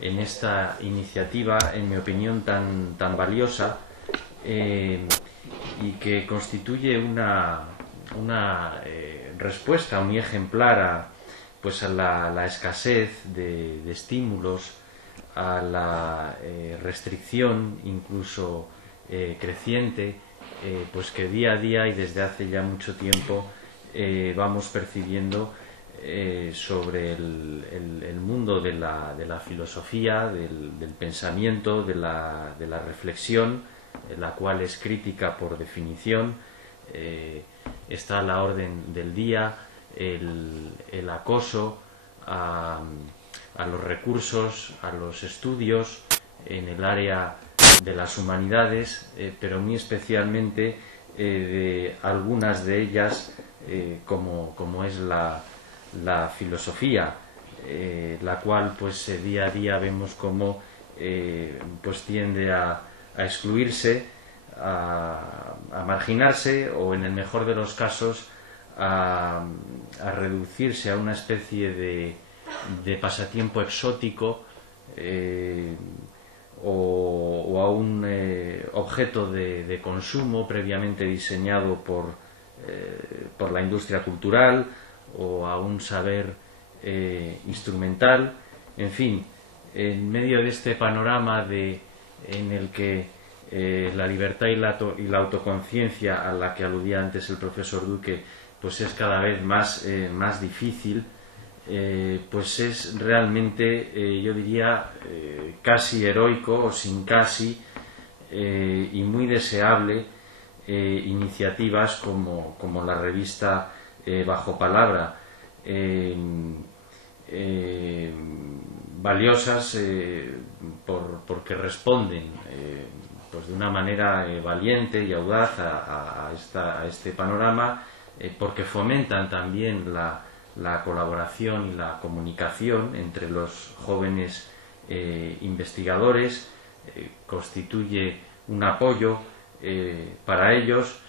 en esta iniciativa, en mi opinión, tan valiosa y que constituye una respuesta muy ejemplar a la escasez de estímulos, a la restricción incluso creciente, pues que día a día y desde hace ya mucho tiempo vamos percibiendo sobre el mundo de la filosofía, del pensamiento, de la reflexión, la cual es crítica por definición. Está a la orden del día el acoso a los recursos, a los estudios en el área de las humanidades, pero muy especialmente de algunas de ellas, como es la filosofía, la cual pues día a día vemos como pues tiende a excluirse, a marginarse o, en el mejor de los casos, a reducirse a una especie de pasatiempo exótico, o a un objeto de consumo previamente diseñado por la industria cultural, o a un saber instrumental. En fin, en medio de este panorama en el que la libertad y la autoconciencia, a la que aludía antes el profesor Duque, pues es cada vez más difícil, pues es realmente, yo diría, casi heroico, o sin casi, y muy deseable iniciativas como la revista Bajo Palabra, valiosas porque responden pues de una manera valiente y audaz a este panorama, porque fomentan también la colaboración y la comunicación entre los jóvenes investigadores, constituye un apoyo para ellos.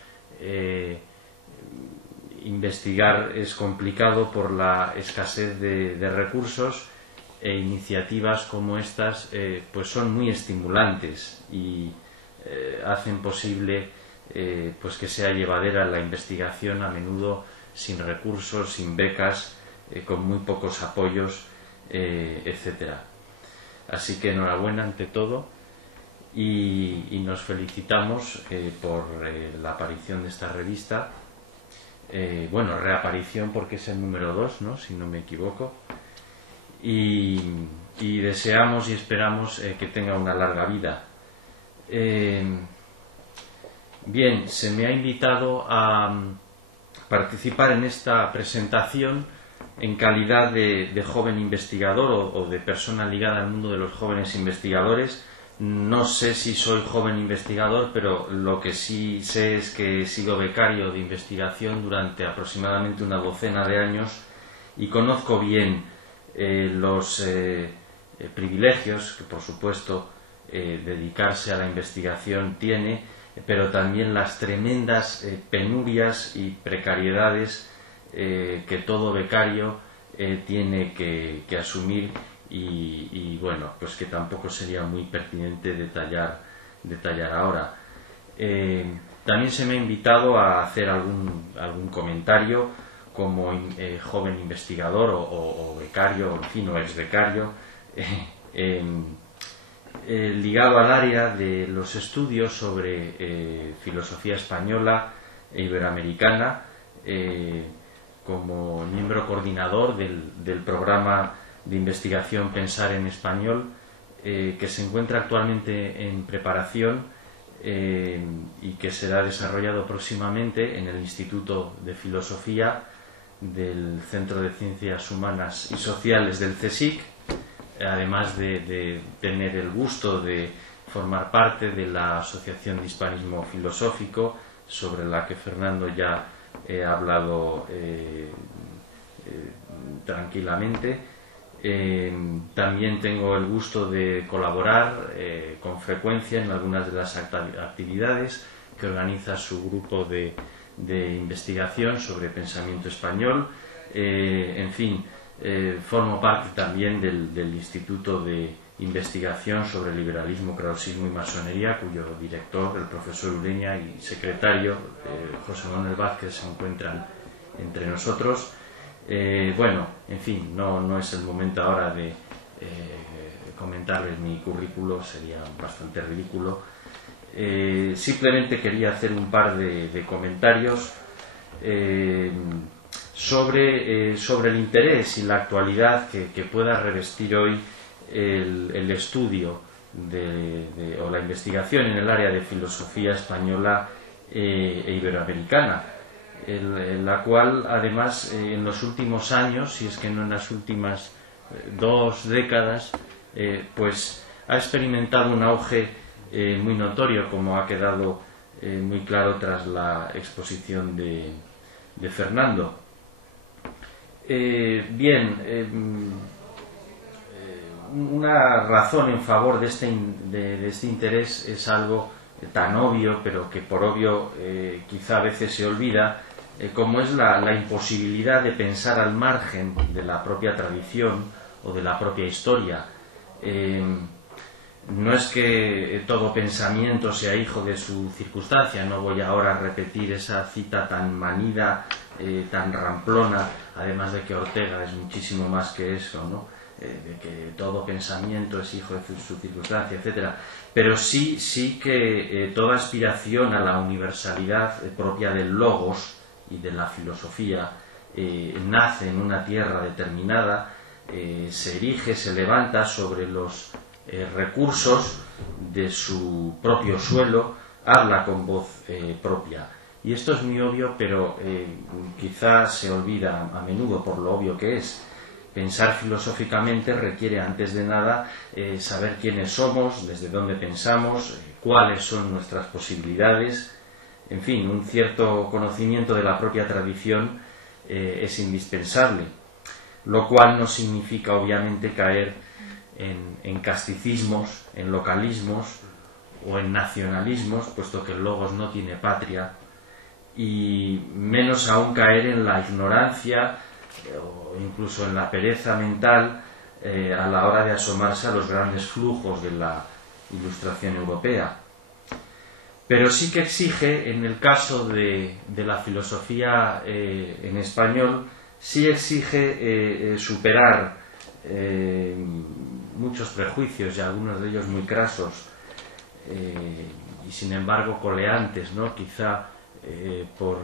Investigar es complicado por la escasez de recursos, e iniciativas como estas pues son muy estimulantes y hacen posible pues que sea llevadera la investigación, a menudo sin recursos, sin becas, con muy pocos apoyos, etcétera. Así que enhorabuena ante todo, y nos felicitamos por la aparición de esta revista. Bueno, reaparición, porque es el número 2, ¿no?, si no me equivoco, y deseamos y esperamos que tenga una larga vida. Bien, se me ha invitado a participar en esta presentación en calidad de joven investigador o de persona ligada al mundo de los jóvenes investigadores. No sé si soy joven investigador, pero lo que sí sé es que he sido becario de investigación durante aproximadamente una docena de años y conozco bien los privilegios que, por supuesto, dedicarse a la investigación tiene, pero también las tremendas penurias y precariedades que todo becario tiene que asumir, y bueno, pues que tampoco sería muy pertinente detallar ahora. También se me ha invitado a hacer algún comentario como joven investigador o becario, en fin, o ex becario, ligado al área de los estudios sobre filosofía española e iberoamericana, como miembro coordinador del programa de investigación Pensar en Español, que se encuentra actualmente en preparación y que será desarrollado próximamente en el Instituto de Filosofía del Centro de Ciencias Humanas y Sociales del CSIC, además de tener el gusto de formar parte de la Asociación de Hispanismo Filosófico, sobre la que Fernando ya ha hablado tranquilamente. También tengo el gusto de colaborar con frecuencia en algunas de las actividades que organiza su grupo de investigación sobre pensamiento español. En fin, formo parte también del Instituto de investigación sobre liberalismo, krausismo y masonería, cuyo director, el profesor Ureña, y secretario, José Manuel Vázquez, se encuentran entre nosotros. Bueno, en fin, no es el momento ahora de comentarles mi currículo, sería bastante ridículo. Simplemente quería hacer un par de comentarios sobre el interés y la actualidad que pueda revestir hoy el estudio o la investigación en el área de filosofía española e iberoamericana, la cual además en los últimos años, si es que no en las últimas 2 décadas, pues ha experimentado un auge muy notorio, como ha quedado muy claro tras la exposición de Fernando. Una razón en favor de este interés es algo tan obvio, pero que por obvio quizá a veces se olvida, como es la imposibilidad de pensar al margen de la propia tradición o de la propia historia. No es que todo pensamiento sea hijo de su circunstancia, no voy ahora a repetir esa cita tan manida, tan ramplona, además de que Ortega es muchísimo más que eso, ¿no? De que todo pensamiento es hijo de su circunstancia, etc. Pero sí que toda aspiración a la universalidad propia del logos y de la filosofía nace en una tierra determinada, se erige, se levanta sobre los recursos de su propio suelo, habla con voz propia. Y esto es muy obvio, pero quizá se olvida a menudo por lo obvio que es. Pensar filosóficamente requiere, antes de nada, saber quiénes somos, desde dónde pensamos, cuáles son nuestras posibilidades. En fin, un cierto conocimiento de la propia tradición es indispensable, lo cual no significa, obviamente, caer en casticismos, en localismos o en nacionalismos, puesto que el logos no tiene patria, y menos aún caer en la ignorancia o incluso en la pereza mental a la hora de asomarse a los grandes flujos de la Ilustración europea. Pero sí que exige, en el caso de la filosofía en español, sí exige superar muchos prejuicios, y algunos de ellos muy crasos, y sin embargo coleantes, ¿no? Quizá por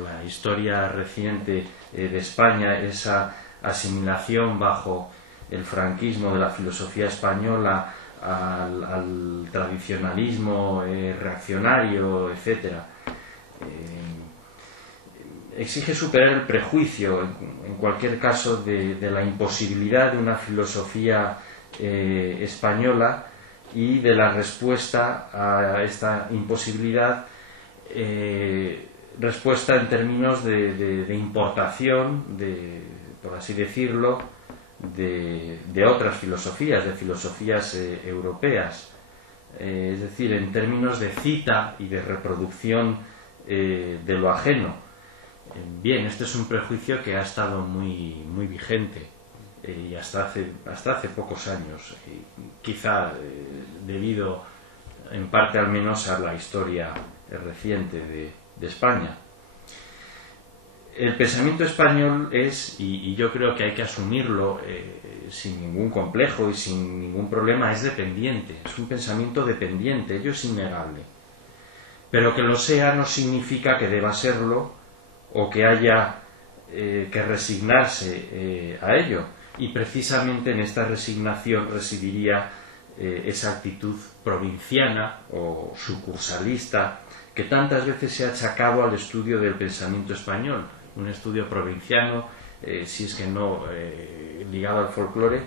la historia reciente de España, esa asimilación bajo el franquismo de la filosofía española al tradicionalismo reaccionario, etc. Exige superar el prejuicio, en cualquier caso, de la imposibilidad de una filosofía española, y de la respuesta a esta imposibilidad, respuesta en términos de importación, por así decirlo, de otras filosofías, de filosofías europeas, es decir, en términos de cita y de reproducción de lo ajeno. Bien, este es un prejuicio que ha estado muy vigente, y hasta hace pocos años, quizá debido en parte al menos a la historia reciente de España. El pensamiento español es, y yo creo que hay que asumirlo sin ningún complejo y sin ningún problema, es dependiente, es un pensamiento dependiente, ello es innegable. Pero que lo sea no significa que deba serlo o que haya que resignarse a ello. Y precisamente en esta resignación residiría esa actitud provinciana o sucursalista que tantas veces se ha achacado al estudio del pensamiento español, un estudio provinciano, si es que no ligado al folclore,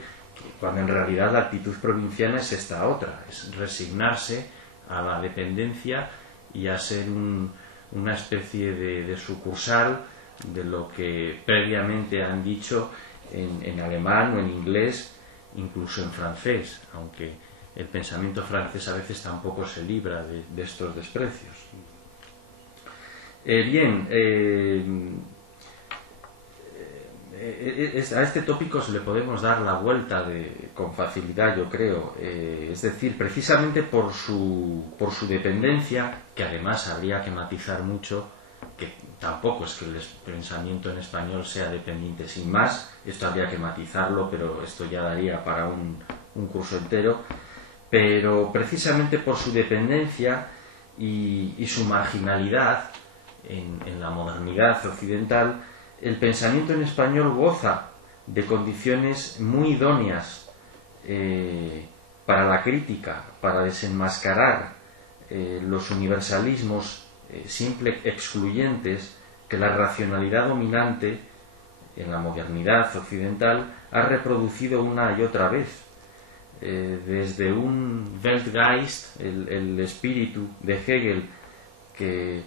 cuando en realidad la actitud provinciana es esta otra, es resignarse a la dependencia y a ser una especie de sucursal de lo que previamente han dicho en alemán o en inglés, incluso en francés, aunque el pensamiento francés a veces tampoco se libra de estos desprecios. a este tópico se le podemos dar la vuelta con facilidad, yo creo. Es decir, precisamente por su dependencia, que además habría que matizar mucho, que tampoco es que el pensamiento en español sea dependiente sin más, esto habría que matizarlo, pero esto ya daría para un curso entero, pero precisamente por su dependencia y su marginalidad en la modernidad occidental, el pensamiento en español goza de condiciones muy idóneas para la crítica, para desenmascarar los universalismos simple excluyentes que la racionalidad dominante en la modernidad occidental ha reproducido una y otra vez. Desde un Weltgeist, el espíritu de Hegel, que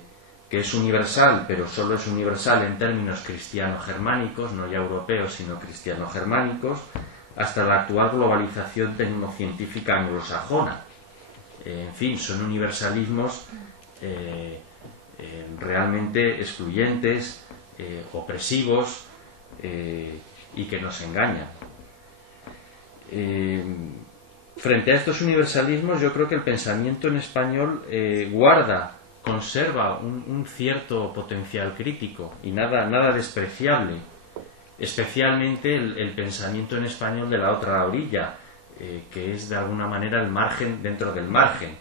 es universal, pero solo es universal en términos cristiano-germánicos, no ya europeos, sino cristiano-germánicos, hasta la actual globalización tecnocientífica anglosajona. En fin, son universalismos realmente excluyentes, opresivos y que nos engañan. Frente a estos universalismos, yo creo que el pensamiento en español conserva un cierto potencial crítico y nada despreciable, especialmente el pensamiento en español de la otra orilla, que es de alguna manera el margen dentro del margen.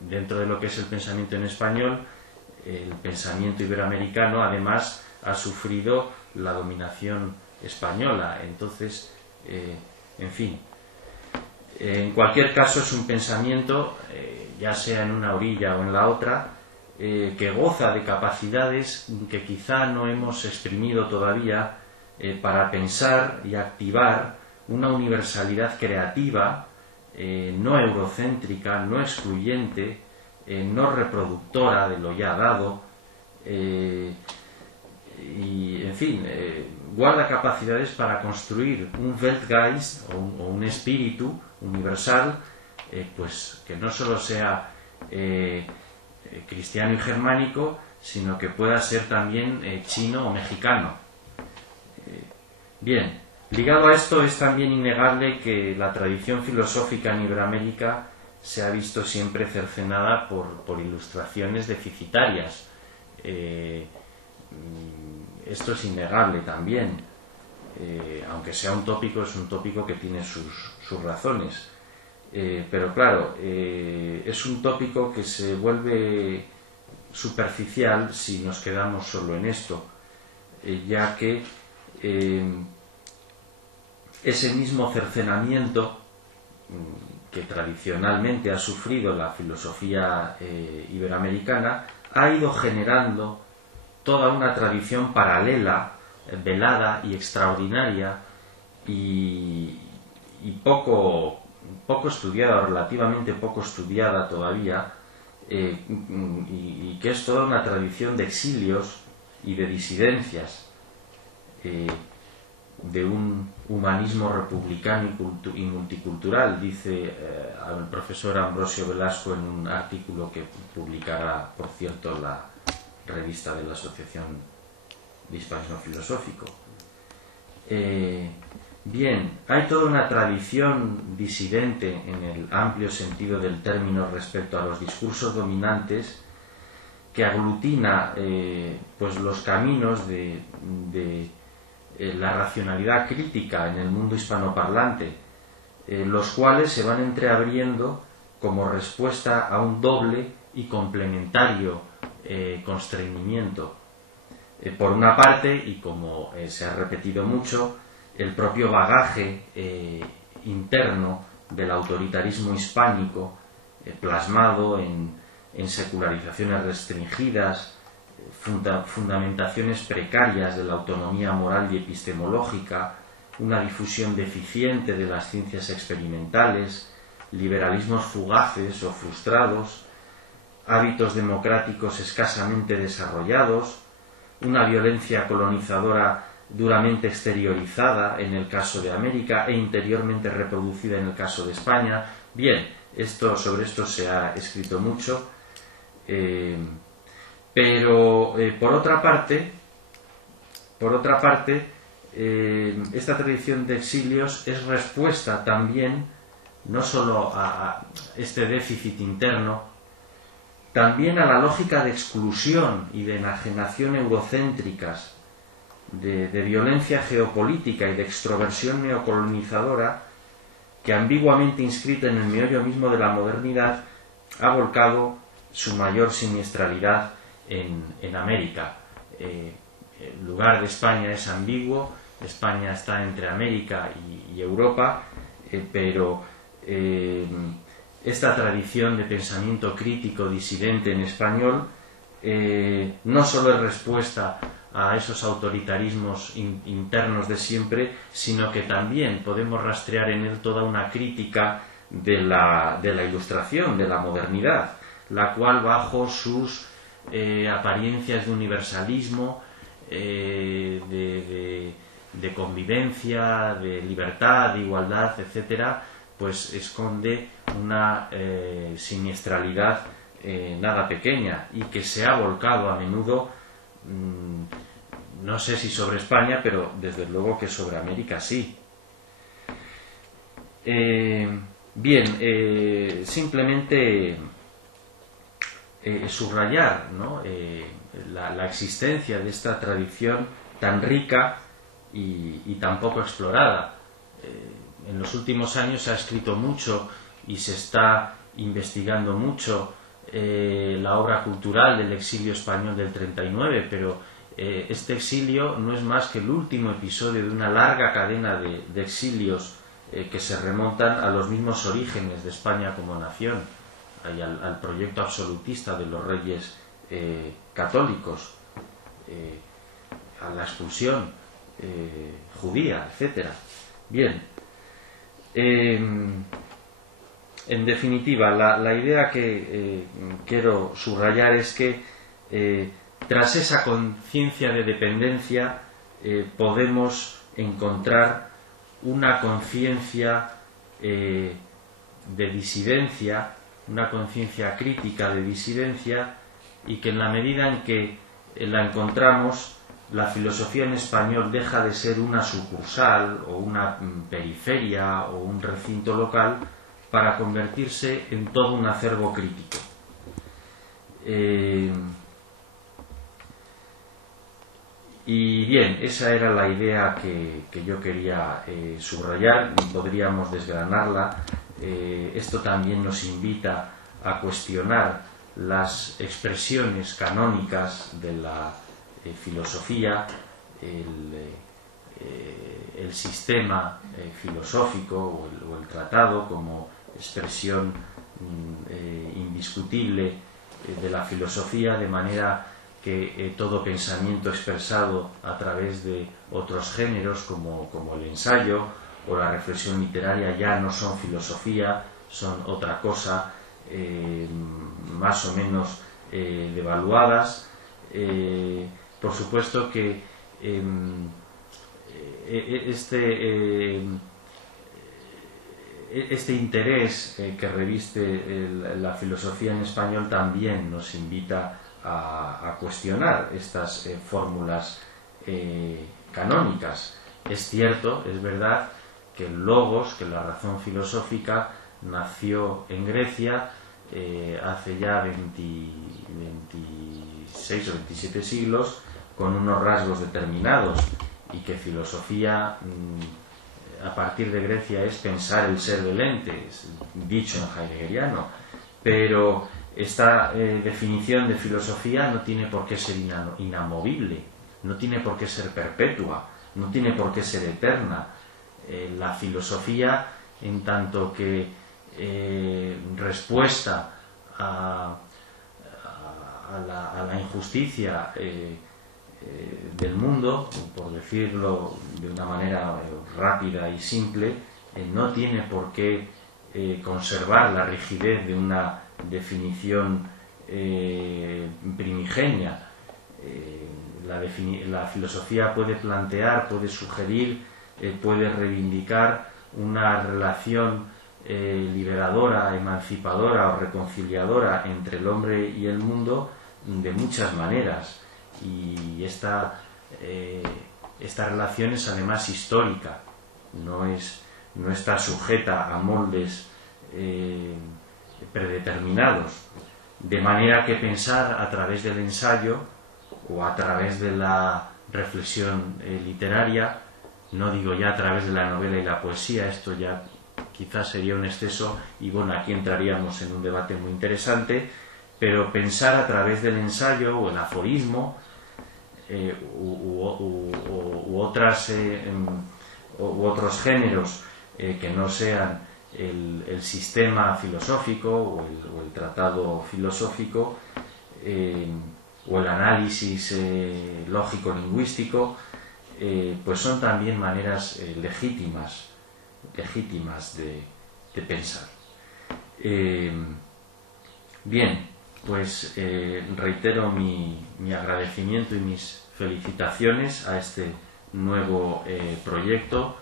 Dentro de lo que es el pensamiento en español, el pensamiento iberoamericano además ha sufrido la dominación española. Entonces, en fin, en cualquier caso es un pensamiento, ya sea en una orilla o en la otra, que goza de capacidades que quizá no hemos exprimido todavía para pensar y activar una universalidad creativa, no eurocéntrica, no excluyente, no reproductora de lo ya dado, y en fin, guarda capacidades para construir un Weltgeist o un espíritu universal, pues que no solo sea cristiano y germánico, sino que pueda ser también chino o mexicano. Bien, ligado a esto es también innegable que la tradición filosófica en Iberoamérica se ha visto siempre cercenada por ilustraciones deficitarias. Esto es innegable también, aunque sea un tópico, es un tópico que tiene sus razones. Pero claro, es un tópico que se vuelve superficial si nos quedamos solo en esto, ya que ese mismo cercenamiento que tradicionalmente ha sufrido la filosofía iberoamericana ha ido generando toda una tradición paralela, velada y extraordinaria y poco estudiada, relativamente poco estudiada todavía, y que es toda una tradición de exilios y de disidencias, de un humanismo republicano y multicultural, dice el profesor Ambrosio Velasco en un artículo que publicará, por cierto, la revista de la Asociación de Hispanismo Filosófico. Bien, hay toda una tradición disidente en el amplio sentido del término respecto a los discursos dominantes que aglutina pues los caminos de la racionalidad crítica en el mundo hispanoparlante, los cuales se van entreabriendo como respuesta a un doble y complementario constreñimiento. Por una parte, y como se ha repetido mucho, el propio bagaje interno del autoritarismo hispánico, plasmado en secularizaciones restringidas, fundamentaciones precarias de la autonomía moral y epistemológica, una difusión deficiente de las ciencias experimentales, liberalismos fugaces o frustrados, hábitos democráticos escasamente desarrollados, una violencia colonizadora duramente exteriorizada en el caso de América e interiormente reproducida en el caso de España. Bien, sobre esto se ha escrito mucho, pero por otra parte Por otra parte, esta tradición de exilios es respuesta también no solo a este déficit interno, también a la lógica de exclusión y de enajenación eurocéntricas, de violencia geopolítica y de extroversión neocolonizadora que, ambiguamente inscrita en el meollo mismo de la modernidad, ha volcado su mayor siniestralidad en América. El lugar de España es ambiguo, España está entre América y Europa, pero esta tradición de pensamiento crítico disidente en español no solo es respuesta a esos autoritarismos internos de siempre, sino que también podemos rastrear en él toda una crítica de la Ilustración, de la modernidad, la cual, bajo sus apariencias de universalismo, de convivencia, de libertad, de igualdad, etcétera, pues esconde una siniestralidad nada pequeña, y que se ha volcado a menudo, no sé si sobre España, pero desde luego que sobre América sí. Simplemente subrayar, ¿no?, la existencia de esta tradición tan rica y tan poco explorada. En los últimos años se ha escrito mucho y se está investigando mucho la obra cultural del exilio español del 39, pero este exilio no es más que el último episodio de una larga cadena de exilios que se remontan a los mismos orígenes de España como nación, y al proyecto absolutista de los reyes católicos, a la expulsión judía, etcétera. Bien, en definitiva, la idea que quiero subrayar es que tras esa conciencia de dependencia podemos encontrar una conciencia de disidencia, una conciencia crítica de disidencia, y que en la medida en que la encontramos, la filosofía en español deja de ser una sucursal o una periferia o un recinto local para convertirse en todo un acervo crítico. Y bien, esa era la idea que yo quería subrayar. Podríamos desgranarla. Esto también nos invita a cuestionar las expresiones canónicas de la filosofía, el sistema filosófico o el tratado como expresión indiscutible de la filosofía, de manera que todo pensamiento expresado a través de otros géneros como el ensayo o la reflexión literaria ya no son filosofía, son otra cosa, más o menos devaluadas. Por supuesto que este interés que reviste la filosofía en español también nos invita a cuestionar estas fórmulas canónicas. Es cierto, es verdad, que el logos, que la razón filosófica, nació en Grecia hace ya 26 o 27 siglos, con unos rasgos determinados, y que filosofía a partir de Grecia es pensar el ser del ente, dicho en heideggeriano, pero esta definición de filosofía no tiene por qué ser inamovible, no tiene por qué ser perpetua, no tiene por qué ser eterna. La filosofía, en tanto que respuesta a la injusticia del mundo, por decirlo de una manera rápida y simple, no tiene por qué conservar la rigidez de una definición primigenia. La filosofía puede plantear, puede sugerir, puede reivindicar una relación liberadora, emancipadora o reconciliadora entre el hombre y el mundo de muchas maneras, y esta esta relación es además histórica, no está sujeta a moldes predeterminados, de manera que pensar a través del ensayo o a través de la reflexión literaria, no digo ya a través de la novela y la poesía, esto ya quizás sería un exceso y bueno, aquí entraríamos en un debate muy interesante, pero pensar a través del ensayo o el aforismo u otros géneros que no sean el sistema filosófico o el tratado filosófico o el análisis lógico-lingüístico, pues son también maneras legítimas de pensar. Bien, pues reitero mi agradecimiento y mis felicitaciones a este nuevo proyecto